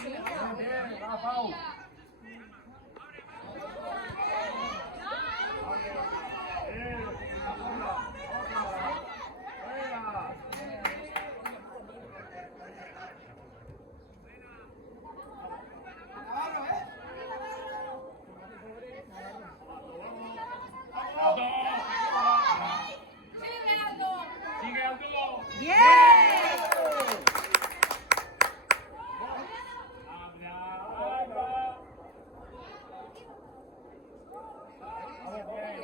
Bien, va, Pau.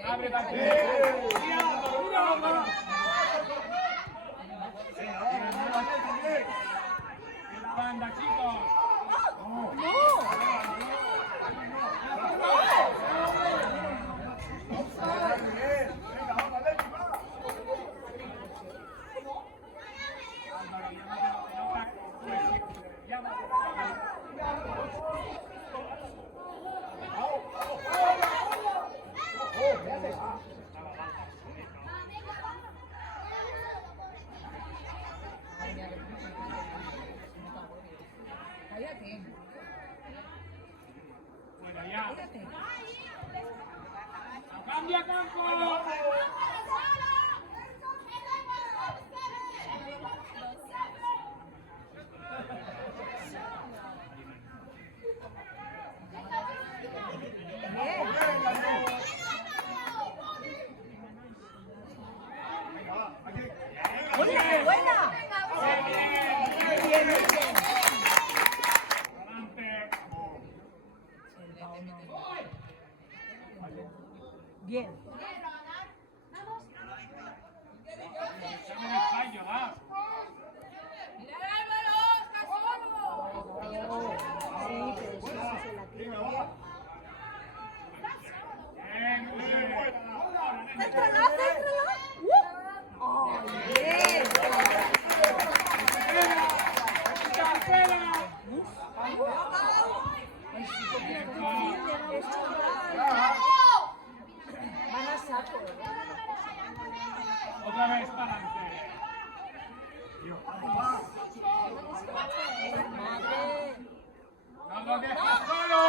Abre la banda, chicos. ¡Cambia campo! ¡Buena! Bien. Otra vez para adelante. No lo dejes solo.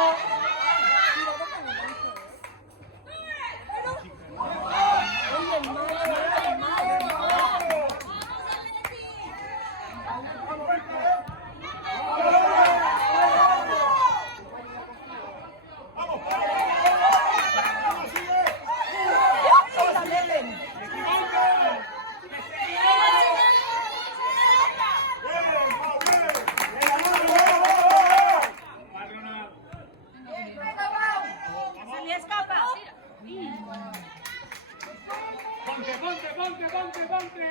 Ponte.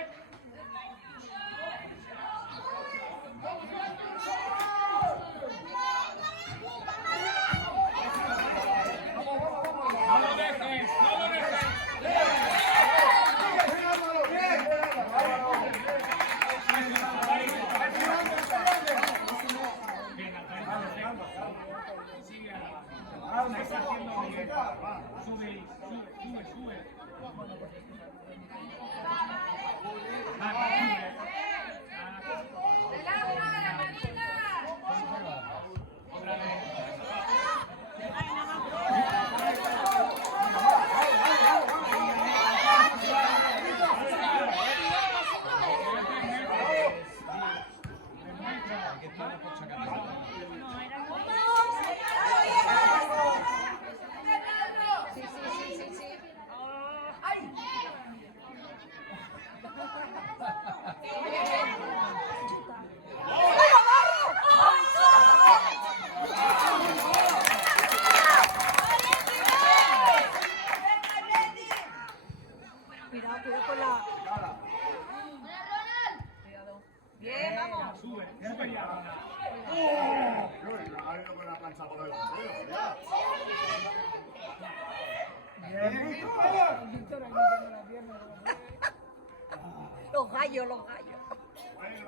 No lo dejes. Sube. Otra vez. Cuidado con la... Bien, vamos. Sube ya, Ronald. Con la plancha por el Los gallos.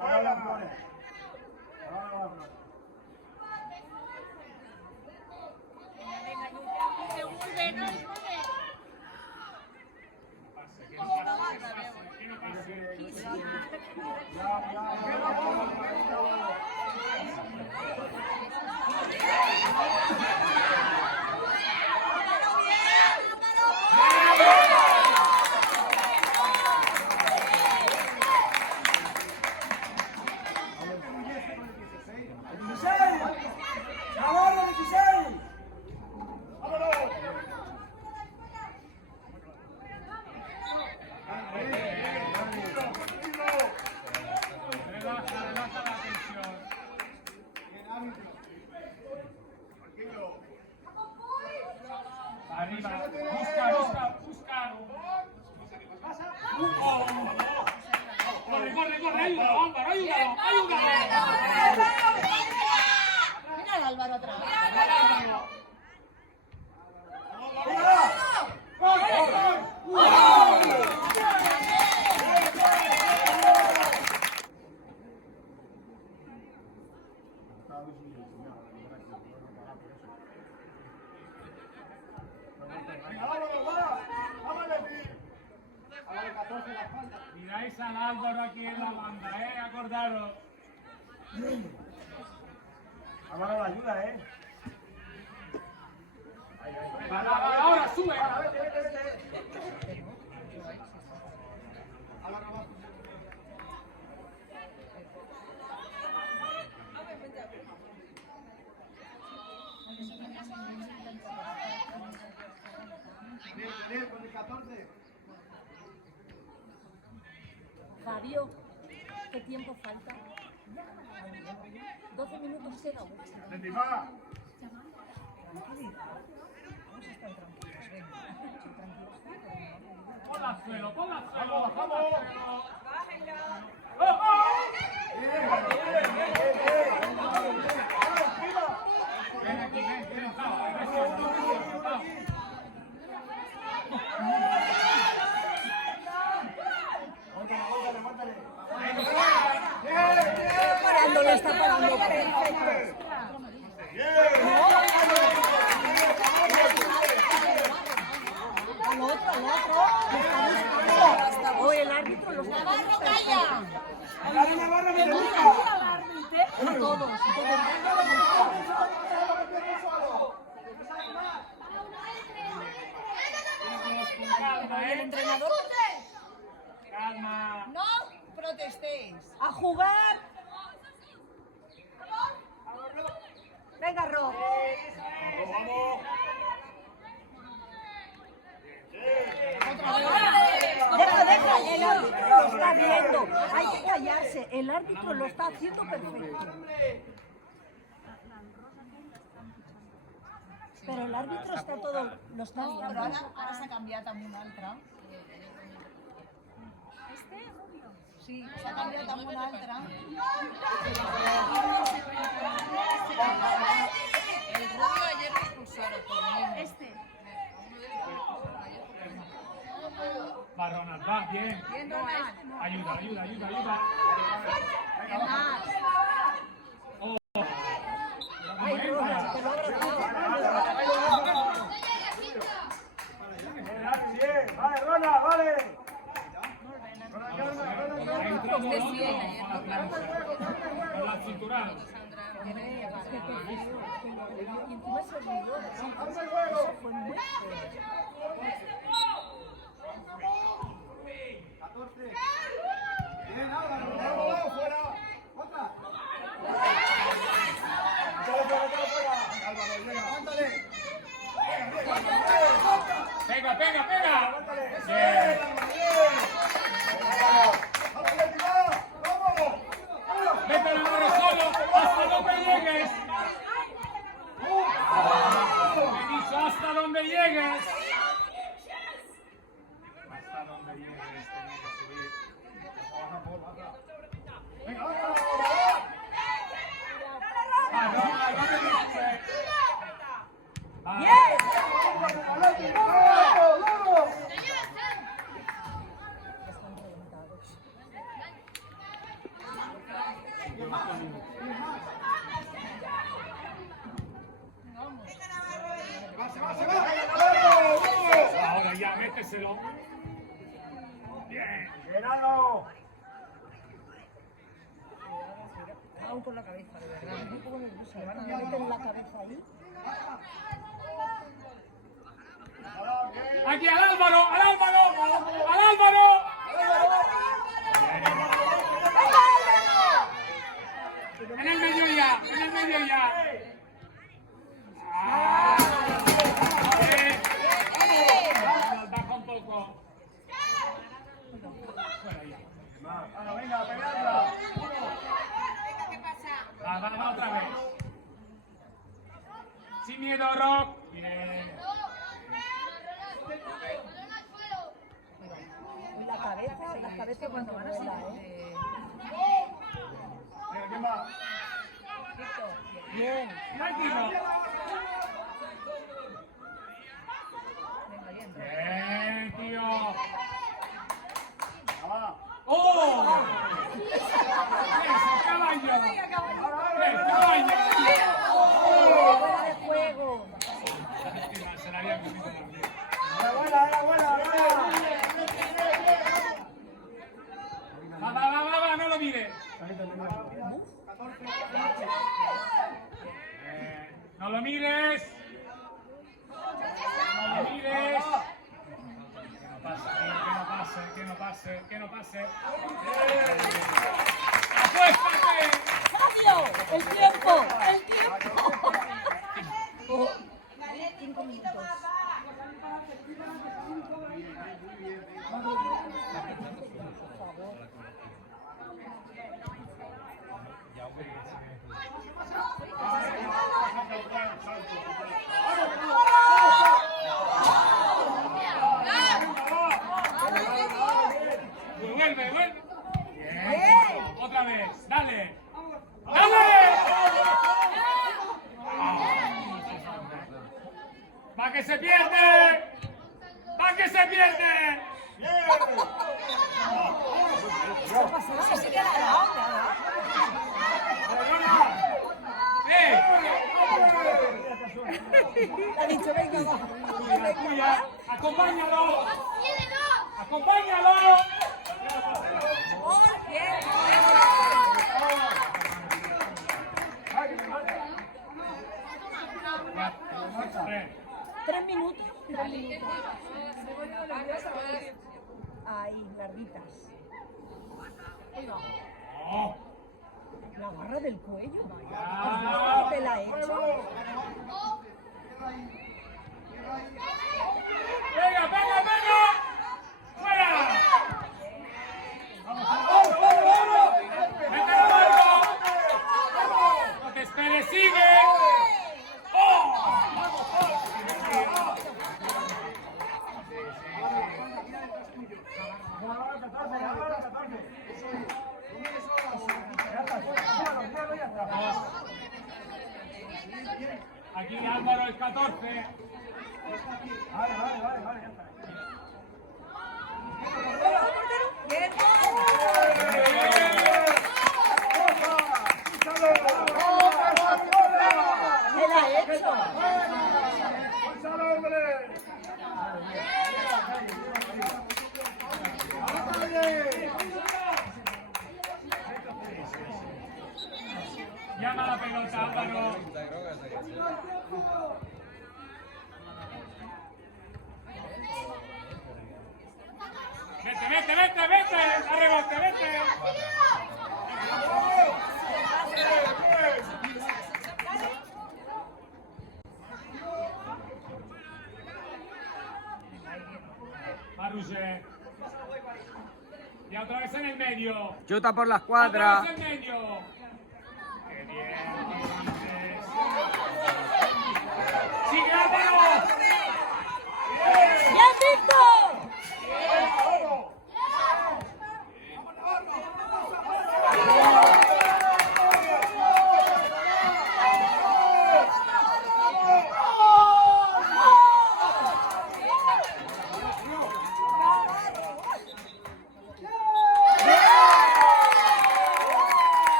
Ahora la pone. Que no pase. ayúdalo, ayúdalo. Mira al Álvaro otra vez. Miráis al Álvaro aquí en la banda, acordaros. Ahora la ayuda, Ahora sube. Con el 14. Fabio, ¿qué tiempo falta? 12 minutos queda. ¡Encima! Ponla al suelo, ponla al suelo. ¡Vamos, vamos! Ven aquí, ven, Pau. Parando, lo está parando. Perfecto. Al otro, al otro. O el árbitro lo está parando. A todos. Calma, El entrenador. Calma. No protestéis. A jugar. Venga, Rob. ¡Vamos! Deja, el árbitro lo está viendo. Hay que callarse. El árbitro lo está haciendo perfecto. Però l'àrbitre està tot... Lo està No, però ara s'ha canviat amb un altre. Sí, s'ha canviat amb un altre. El rubio ayer lo expulsaron por lo mismo. Va, Ronald, va, bien. Ayuda. Oh. Ay, Roja, te lo ha abrazado. Bien, vale, Rona, vale. Entra con la cintura. Y encima se olvidó. Eso fue muy feo. 14. Bien, ahora, vamos, fuera. Otra. Álvaro, llega, aguántale. Pega. Bien. ¡Vamos! Vete la mano solo hasta donde llegues. He dicho hasta donde llegues. Hasta donde llegues, tenía que subir. Venga, vamos. Va, Ronald, no te preocupes. Va. Ahora ya, méteselo. Bien. Gerardo. Aún con la cabeza, de verdad. Es un poco nerviosa. Le van a meter la cabeza ahí. Aquí al Álvaro. En el medio ya. Bien. Baja un poco. Fuera ya. Venga, pegadla. Va otra vez. Sin miedo, Rock. Bien. Y la cabeza cuando van así. bien. Tranquilo. Bien, tío. ¡Oh! ¡Eso, caballo! ¡Caballo! Fuera de juego. Se la había comido también. Era buena, era buena, era buena. Va, no lo mires. No lo mires. No lo mires. Que no pase. ¡Apuéstate! ¡Fabio! ¡El tiempo! Oh, 5 minutos. Vuelve. Bien. Otra vez. Dale. ¡Va que se pierde! Ha dicho, venga, va. Cuida. ¡Acompáñalo! Tres minutos. Ahí, larguitas. Oh. La barra del cuello. Ah. ¿Te la he hecho? ¡Venga! ¡Fuera! ¡Vete al barco! ¡No te esperes! ¡Sigue! Aquí Álvaro el 14. Vale, ya está. ¡Me la he hecho! Llama la pelota, Álvaro. Vete. A rebote, vete. Maruse. Y otra vez en el medio. Chuta por la Otra escuadra. vez en medio. ¡Qué bien! ¡Sigue, Álvaro! ¡Bien, Víctor!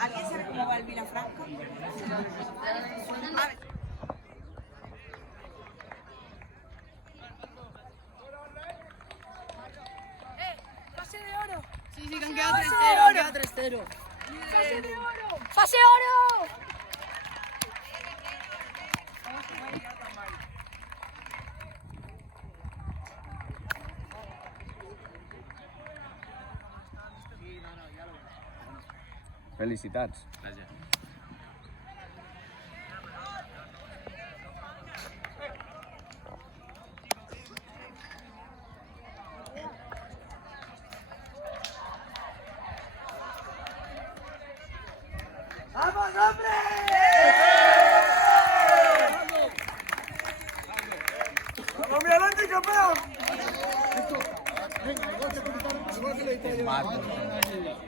¿A quién sabe cómo va el Vilafranca? ¡Fase de oro! Sí, que han quedado 3-0. ¡Fase de oro! ¡Fase oro! Felicitats. Gràcies. ¡Vamos, hombre! ¡Vamos, mi adelante, campeón! Venga, igual que le he dicho yo.